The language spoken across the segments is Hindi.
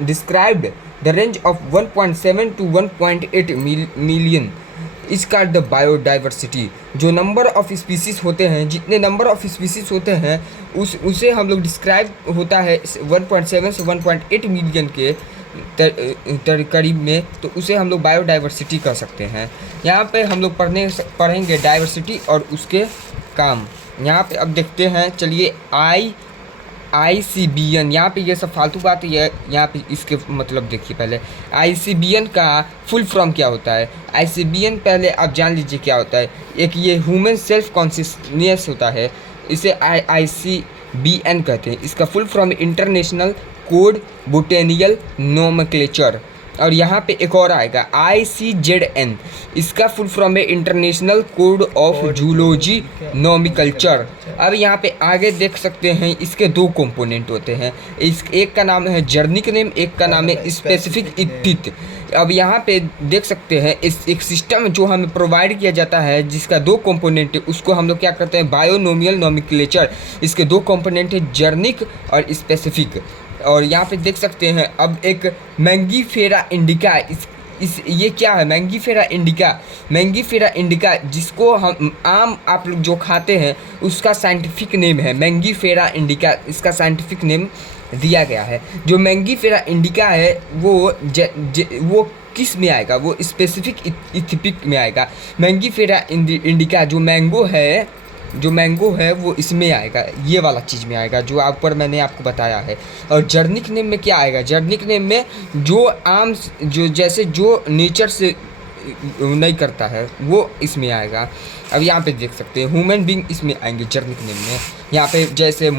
described the range of 1.7 to 1.8 million is called the biodiversity. जो नंबर ऑफ स्पीसीज़ होते हैं, जितने नंबर ऑफ स्पीसीज़ होते हैं उसे हम लोग डिस्क्राइब होता है 1.7 से 1.8 मिलियन के करीब में, तो उसे हम लोग बायोडाइवर्सिटी कह सकते हैं। यहाँ पे हम लोग पढ़ेंगे डाइवर्सिटी और उसके काम। यहाँ पे अब देखते हैं, चलिए ICBN, यहाँ पे ये सब फालतू बात है, यहाँ पे इसके मतलब देखिए। पहले ICBN का फुल फॉर्म क्या होता है। ICBN पहले आप जान लीजिए क्या होता है। एक ये ह्यूमन सेल्फ कॉन्शियसनेस होता है, इसे ICBN कहते हैं। इसका full form international code botanical nomenclature. और यहाँ पे एक और आएगा ICZN, इसका फुल फॉर्म है international code of zoology nomenclature. अब यहाँ पे आगे देख सकते हैं, इसके दो कंपोनेंट होते हैं। एक का नाम है जर्निक नेम, एक का नाम है स्पेसिफिक इपिथ। अब यहाँ पे देख सकते हैं, एक सिस्टम जो हमें प्रोवाइड किया जाता है जिसका दो कंपोनेंट है, उसको हम लोग क्या करते हैं, बायोनोमियल नोमेनक्लेचर। इसके दो कंपोनेंट है, जर्निक और स्पेसिफिक। और यहाँ पे देख सकते हैं अब एक मैंगीफेरा इंडिका, ये क्या है, मैंगीफेरा इंडिका जिसको हम आम आप लोग जो खाते हैं उसका साइंटिफिक नेम है मैंगीफेरा इंडिका। इसका साइंटिफिक नेम दिया गया है। जो मैंगीफेरा इंडिका है वो किस में आएगा, वो स्पेसिफिक इथिपिक में आएगा। मैंगीफेरा इंडिका जो मैंगो है वो इसमें आएगा, ये वाला चीज़ में आएगा जो ऊपर मैंने आपको बताया है। और जर्निक नेम में क्या आएगा, जर्निक नेम में जो नेचर से नहीं करता है वो इसमें आएगा। अब यहाँ पे देख सकते हैं ह्यूमन बीइंग इसमें आएंगे जर्निक नेम में। यहाँ पे जैसे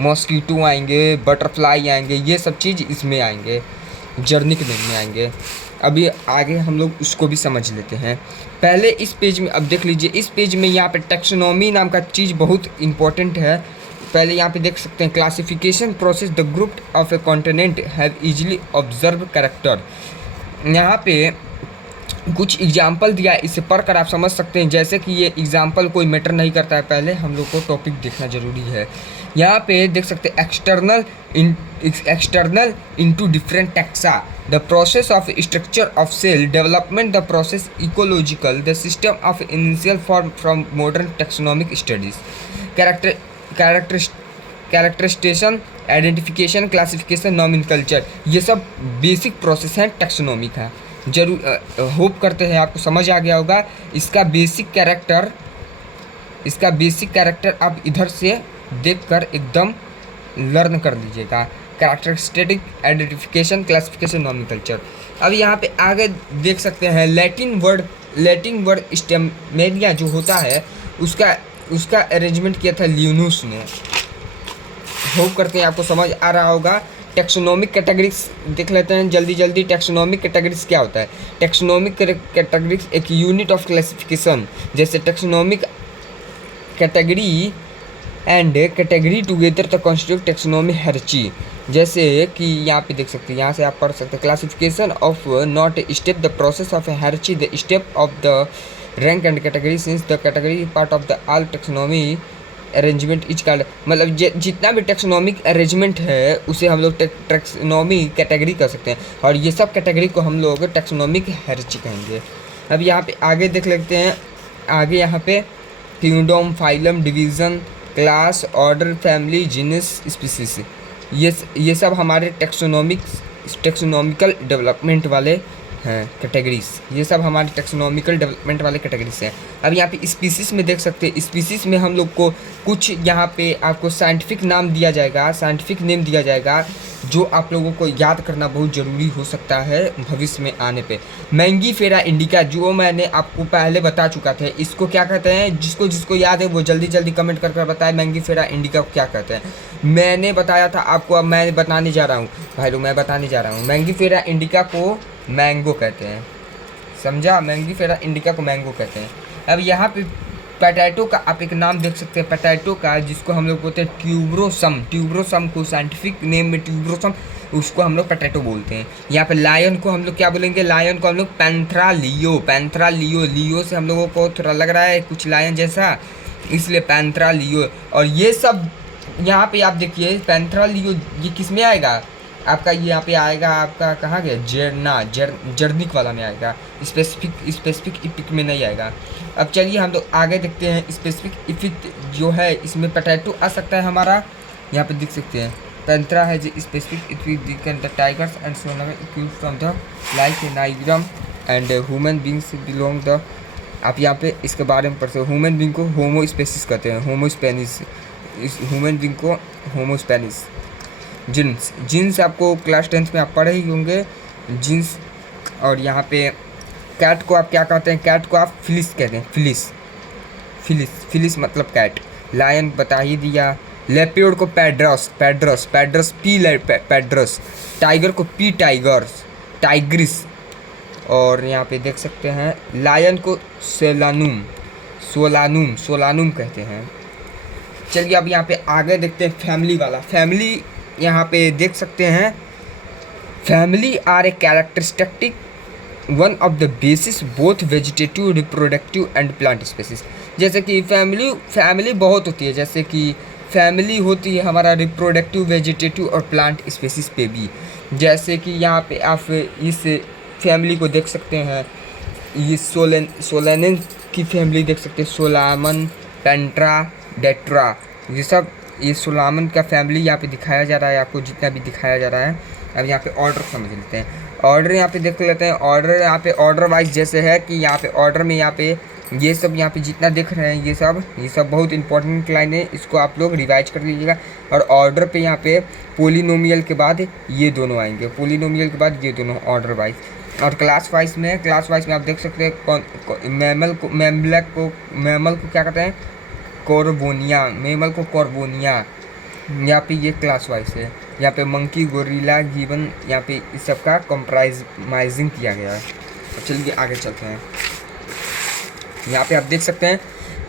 मॉस्कीटो आएंगे, बटरफ्लाई आएंगे, ये सब चीज़ इसमें आएंगे, जर्निक नेम में आएंगे। अभी आगे हम लोग उसको भी समझ लेते हैं। पहले इस पेज में अब देख लीजिए, इस पेज में यहाँ पे टैक्सोनॉमी नाम का चीज़ बहुत इंपॉर्टेंट है। पहले यहाँ पे देख सकते हैं classification process the group of A continent have easily observe character. यहाँ पे कुछ एग्जाम्पल दिया है, इसे पढ़कर आप समझ सकते हैं। जैसे कि ये एग्जाम्पल कोई मैटर नहीं करता है, पहले हम लोग को टॉपिक देखना जरूरी है। यहाँ पे देख सकते हैं external into different taxa, the process of structure of cell development, the process ecological, the system of initial form from modern taxonomic studies, characterisation, identification, classification, nomenclature, ये सब बेसिक प्रोसेस हैं टैक्सोनॉमी का। जरूर होप करते हैं आपको समझ आ गया होगा। इसका बेसिक कैरेक्टर आप इधर से देखकर एकदम लर्न कर लीजिएगा। Characteristic, identification, classification, nomenclature. अब यहाँ पे आगे देख सकते हैं लैटिन वर्ड स्टेमेलिया जो होता है उसका अरेंजमेंट किया था लियोनुस ने। होप करते हैं आपको समझ आ रहा होगा। टैक्सोनॉमिक कैटेगरीज देख लेते हैं जल्दी। टैक्सोनॉमिक कैटेगरीज क्या होता है। टैक्सोनॉमिक कैटेगरीज एक यूनिट ऑफ क्लासिफिकेशन, जैसे taxonomic category and category together the constitute taxonomy hierarchy. जैसे कि यहाँ पे देख सकते हैं, यहाँ से आप पढ़ सकते हैं classification of not step the process of hierarchy, the step of the rank and category since the category part of the all taxonomy arrangement is called. मतलब जितना भी टैक्सोनॉमिक अरेंजमेंट है उसे हम लोग टैक्सोनॉमी कैटेगरी कर सकते हैं, और ये सब कैटेगरी को हम लोग टैक्सोनॉमिक हायरार्ची कहेंगे। अब यहाँ पे आगे देख लेते हैं। आगे यहाँ पे kingdom, phylum, division, class, order, family, genus, species, ये सब हमारे टैक्सोनॉमिकल डेवलपमेंट वाले हैं कैटेगरीज। ये सब हमारे टैक्सोनॉमिकल डेवलपमेंट वाले कैटेगरीज हैं। अब यहाँ पे स्पीसीज में देख सकते हैं, स्पीसीज में हम लोग को कुछ यहाँ पे आपको साइंटिफिक नेम दिया जाएगा जो आप लोगों को याद करना बहुत ज़रूरी हो सकता है भविष्य में आने पे। मैंगीफेरा इंडिका जो मैंने आपको पहले बता चुका था, इसको क्या कहते हैं, जिसको याद है वो जल्दी कमेंट कर बताए मैंगीफेरा इंडिका को क्या कहते हैं। मैंने बताया था आपको, अब मैं बताने जा रहा हूँ भाई लोग, मैं बताने जा रहा हूँ। मैंगीफेरा इंडिका को मैंगो कहते हैं, समझा। मैंगीफेरा इंडिका को मैंगो कहते हैं। अब यहाँ पे पोटैटो का आप एक नाम देख सकते हैं, पोटैटो का, जिसको हम लोग बोलते हैं ट्यूबरोसम को साइंटिफिक नेम में ट्यूबरोसम, उसको हम लोग पोटैटो बोलते हैं। यहाँ पे लायन को हम लोग क्या बोलेंगे, लायन को हम लोग पैंथरा लियो से हम लोगों को थोड़ा लग रहा है कुछ लायन जैसा, इसलिए पैंथरा लियो। और ये सब यहाँ पे आप देखिए पैंथेरा लियो ये किस में आएगा आपका, ये यहाँ पे आएगा आपका कहाँ गया जर्निक वाला में आएगा, स्पेसिफिक इपिक में नहीं आएगा। अब चलिए हम लोग आगे देखते हैं। स्पेसिफिक इपिक जो है इसमें पोटैटो आ सकता है हमारा, यहाँ पे देख सकते हैं पैंथेरा है जो specific epic the tigers and so from the like nigrum and human beings belong the. आप यहाँ पे इसके बारे में पढ़ते हो। ह्यूमन बींग को होमो स्पेसिस कहते हैं, होमो स्पेनिस, इस ह्यूमन बींग को होमो स्पेनिस। जीन्स आपको क्लास 10th में आप पढ़े ही होंगे जीन्स। और यहाँ पे कैट को आप क्या कहते हैं, कैट को आप फिलिस कहते हैं, फिलिस मतलब कैट। लायन बता ही दिया। लेपर्ड को पैड्रस पैड्रस। टाइगर को पी टाइग्रिस। और यहाँ पे देख सकते हैं लायन को सोलानुम कहते हैं। चलिए अब यहाँ पे आगे देखते हैं फैमिली वाला। फैमिली यहाँ पे देख सकते हैं family are a characteristic one of the basis both vegetative reproductive and plant species. जैसे कि फैमिली बहुत होती है, जैसे कि फैमिली होती है हमारा रिप्रोडक्टिव, वेजिटेटिव और प्लांट स्पेसिस पे भी। जैसे कि यहाँ पे आप इस फैमिली को देख सकते हैं, ये सोलेनन की फैमिली देख सकते हैं, सोलामन, पेंट्रा, डेट्रा, ये सोलामन का फैमिली यहाँ पे दिखाया जा रहा है आपको, जितना भी दिखाया जा रहा है। अब यहाँ पे ऑर्डर समझ लेते हैं। ऑर्डर यहाँ पे देख लेते हैं। ऑर्डर यहाँ पे ऑर्डर वाइज जैसे है कि यहाँ पे ऑर्डर में यहाँ पे ये सब यहाँ पे जितना दिख रहे हैं ये सब बहुत इंपॉर्टेंट लाइन है, इसको आप लोग रिवाइज कर लीजिएगा। और ऑर्डर पे यहाँ पे पोलिनोमियल के बाद ये दोनों आएंगे, पोलिनोमियल के बाद ये दोनों ऑर्डर वाइज। और क्लास वाइज में आप देख सकते हैं मैमल को क्या कहते हैं, कॉर्बोनिया, मेमल को कॉर्बोनिया। यहाँ पे ये क्लास वाइज है। यहाँ पे मंकी, गोरिल्ला, गिबन, यहाँ पे इस सब का कंप्राइजिंग किया गया है। अब चलिए आगे चलते हैं। यहाँ पे आप देख सकते हैं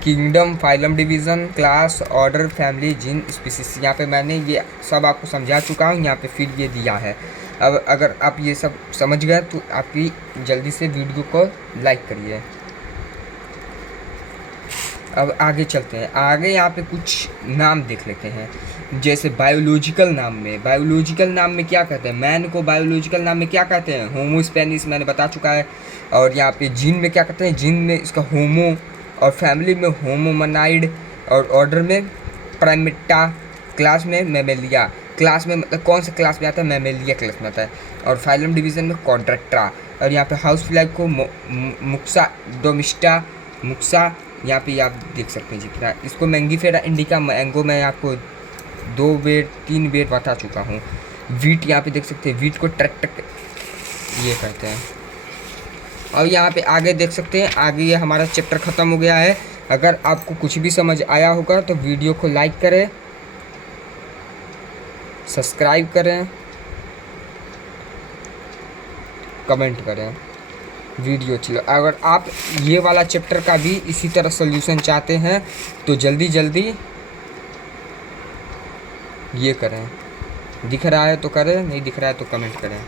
kingdom, phylum, division, class, order, family, gene, species. यहाँ पे मैंने ये सब आपको समझा चुका हूँ, यहाँ पे फिर ये दिया है। अब अगर आप ये सब समझ गए तो आपकी जल्दी से वीडियो को लाइक करिए। अब आगे चलते हैं। आगे यहाँ पे कुछ नाम देख लेते हैं। जैसे बायोलॉजिकल नाम में क्या कहते हैं, मैन को बायोलॉजिकल नाम में क्या कहते हैं, होमो स्पेनिस, मैंने बता चुका है। और यहाँ पे जीन में क्या कहते हैं, जीन में इसका होमो, और फैमिली में होमोमोनाइड, और ऑर्डर में प्राइमेटा, क्लास में मैमेलिया। क्लास में मतलब कौन सा क्लास में आता है, मैमेलिया क्लास में आता है। और फाइलम डिवीज़न में कॉन्ट्रैक्ट्रा। और यहाँ पे हाउस फ्लैग को मुक्सा डोमिस्टा, मुक्सा। यहाँ पे आप देख सकते हैं जितना इसको मैंगीफेरा इंडिका मैंगो मैं आपको 2-3 बार बता चुका हूँ। वीट यहाँ पे देख सकते हैं, वीट को ट्रैक्टर ये कहते हैं। और यहाँ पे आगे देख सकते हैं, आगे ये हमारा चैप्टर ख़त्म हो गया है। अगर आपको कुछ भी समझ आया होगा तो वीडियो को लाइक करें, सब्सक्राइब करें, कमेंट करें। वीडियो चलो, अगर आप ये वाला चैप्टर का भी इसी तरह सॉल्यूशन चाहते हैं तो जल्दी ये करें। दिख रहा है तो करें, नहीं दिख रहा है तो कमेंट करें।